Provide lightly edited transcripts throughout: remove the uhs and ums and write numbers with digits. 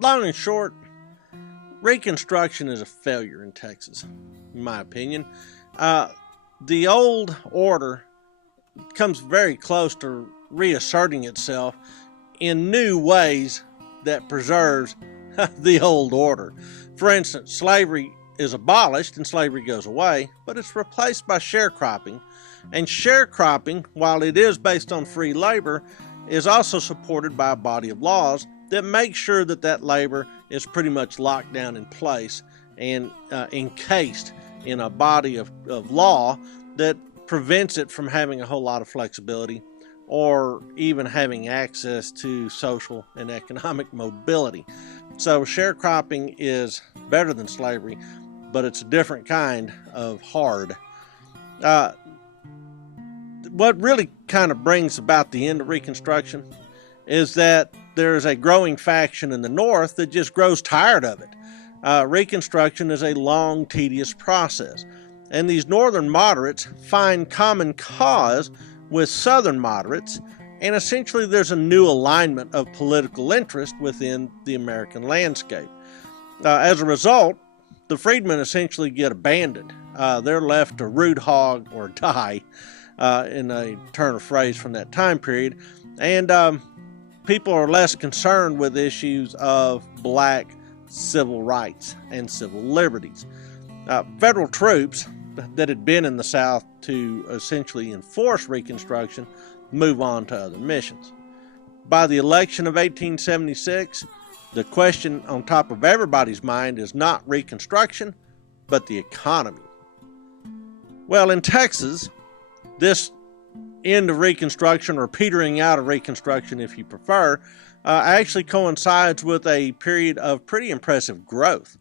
long and short, Reconstruction is a failure in Texas, in my opinion. The old order comes very close to reasserting itself in new ways that preserves the old order. For instance, slavery is abolished and slavery goes away, but it's replaced by sharecropping. And sharecropping, while it is based on free labor, is also supported by a body of laws that make sure that that labor is pretty much locked down in place and encased in a body of law that prevents it from having a whole lot of flexibility or even having access to social and economic mobility. So sharecropping is better than slavery, but it's a different kind of hard. What really kind of brings about the end of Reconstruction is that there's a growing faction in the North that just grows tired of it. Reconstruction is a long, tedious process, and these Northern moderates find common cause with Southern moderates, and essentially there's a new alignment of political interest within the American landscape. As a result, the freedmen essentially get abandoned. They're left to root hog or die, in a turn of phrase from that time period, and people are less concerned with issues of black civil rights and civil liberties. Federal troops that had been in the South to essentially enforce Reconstruction move on to other missions. By the election of 1876, the question on top of everybody's mind is not Reconstruction, but the economy. Well, in Texas, this end of Reconstruction, or petering out of Reconstruction if you prefer, actually coincides with a period of pretty impressive growth.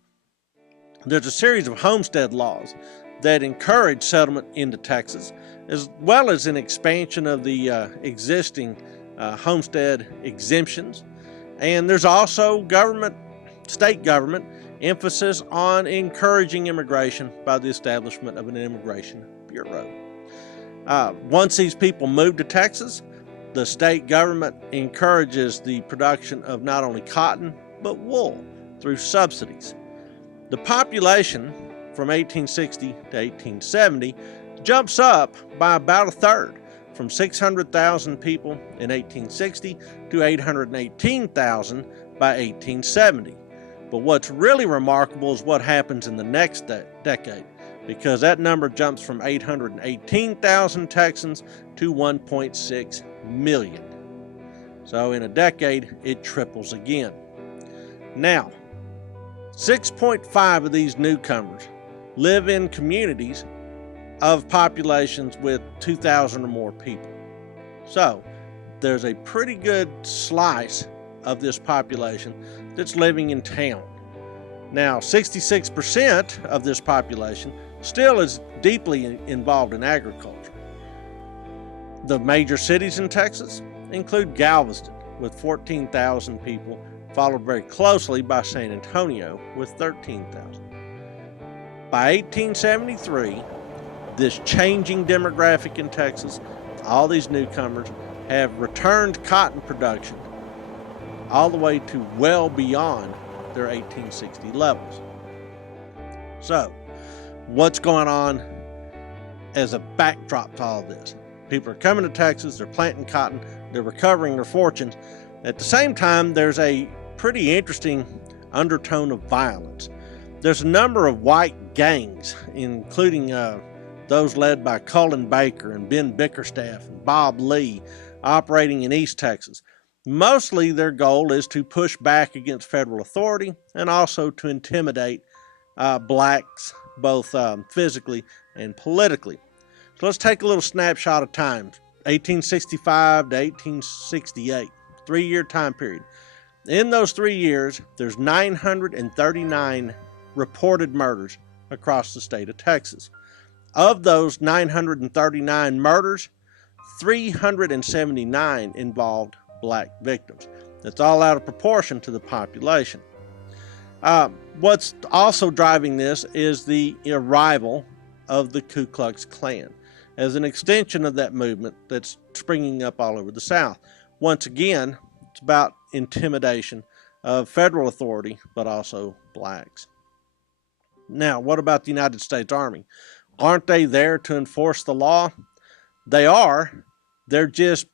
There's a series of homestead laws that encourage settlement into Texas, as well as an expansion of the existing homestead exemptions. And there's also state government emphasis on encouraging immigration by the establishment of an immigration bureau. Once these people move to Texas, the state government encourages the production of not only cotton, but wool through subsidies. The population from 1860 to 1870 jumps up by about a third, from 600,000 people in 1860 to 818,000 by 1870. But what's really remarkable is what happens in the next decade, because that number jumps from 818,000 Texans to 1.6 million. So in a decade, it triples again. Now, 6.5 of these newcomers live in communities of populations with 2,000 or more people. So there's a pretty good slice of this population that's living in town. Now, 66% of this population still is deeply involved in agriculture. The major cities in Texas include Galveston with 14,000 people, followed very closely by San Antonio with 13,000. By 1873, this changing demographic in Texas, all these newcomers have returned cotton production all the way to well beyond their 1860 levels. So, what's going on as a backdrop to all of this? People are coming to Texas, they're planting cotton, they're recovering their fortunes. At the same time, there's a pretty interesting undertone of violence. There's a number of white gangs, including those led by Cullen Baker and Ben Bickerstaff and Bob Lee, operating in East Texas. Mostly their goal is to push back against federal authority and also to intimidate blacks, both physically and politically. So let's take a little snapshot of time, 1865 to 1868, 3-year time period. In those 3 years, there's 939 reported murders across the state of Texas. Of those 939 murders, 379 involved black victims. That's all out of proportion to the population. What's also driving this is the arrival of the Ku Klux Klan as an extension of that movement that's springing up all over the South. Once again, it's about intimidation of federal authority, but also blacks. Now, what about the United States Army? Aren't they there to enforce the law? They are. They're just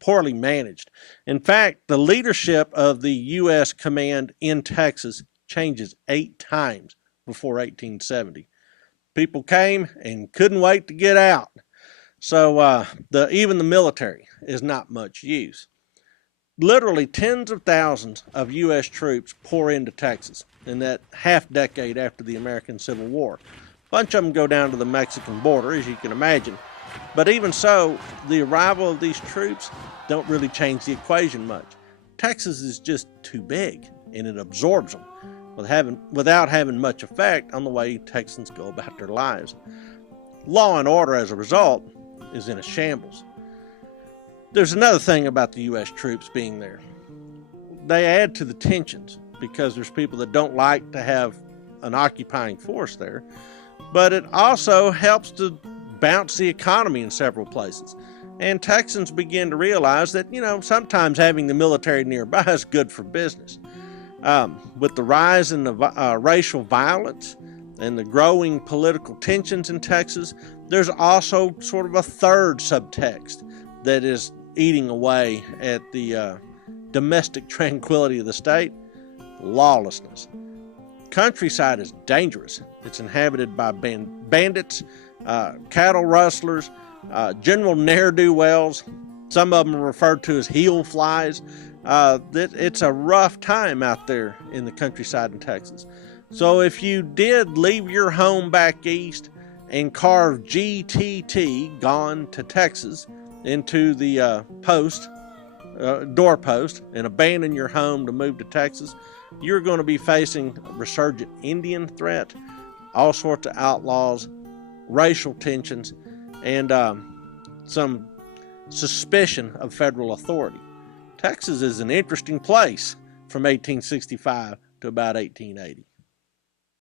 poorly managed. In fact, the leadership of the U.S. command in Texas changes 8 times before 1870. People came and couldn't wait to get out. So even the military is not much use. Literally tens of thousands of U.S. troops pour into Texas in that half decade after the American Civil War. A bunch of them go down to the Mexican border, as you can imagine. But even so, the arrival of these troops don't really change the equation much. Texas is just too big, and it absorbs them without having much effect on the way Texans go about their lives. Law and order, as a result, is in a shambles. There's another thing about the U.S. troops being there. They add to the tensions because there's people that don't like to have an occupying force there, but it also helps to bounce the economy in several places. And Texans begin to realize that, sometimes having the military nearby is good for business. With the rise in the racial violence and the growing political tensions in Texas, there's also sort of a third subtext that is eating away at the domestic tranquility of the state: lawlessness. Countryside is dangerous. It's inhabited by bandits, cattle rustlers, general ne'er-do-wells. Some of them are referred to as heel flies. It's a rough time out there in the countryside in Texas. So if you did leave your home back east and carve GTT, Gone to Texas, into the doorpost and abandon your home to move to Texas, you're going to be facing a resurgent Indian threat, all sorts of outlaws, racial tensions, and some suspicion of federal authority. Texas is an interesting place from 1865 to about 1880.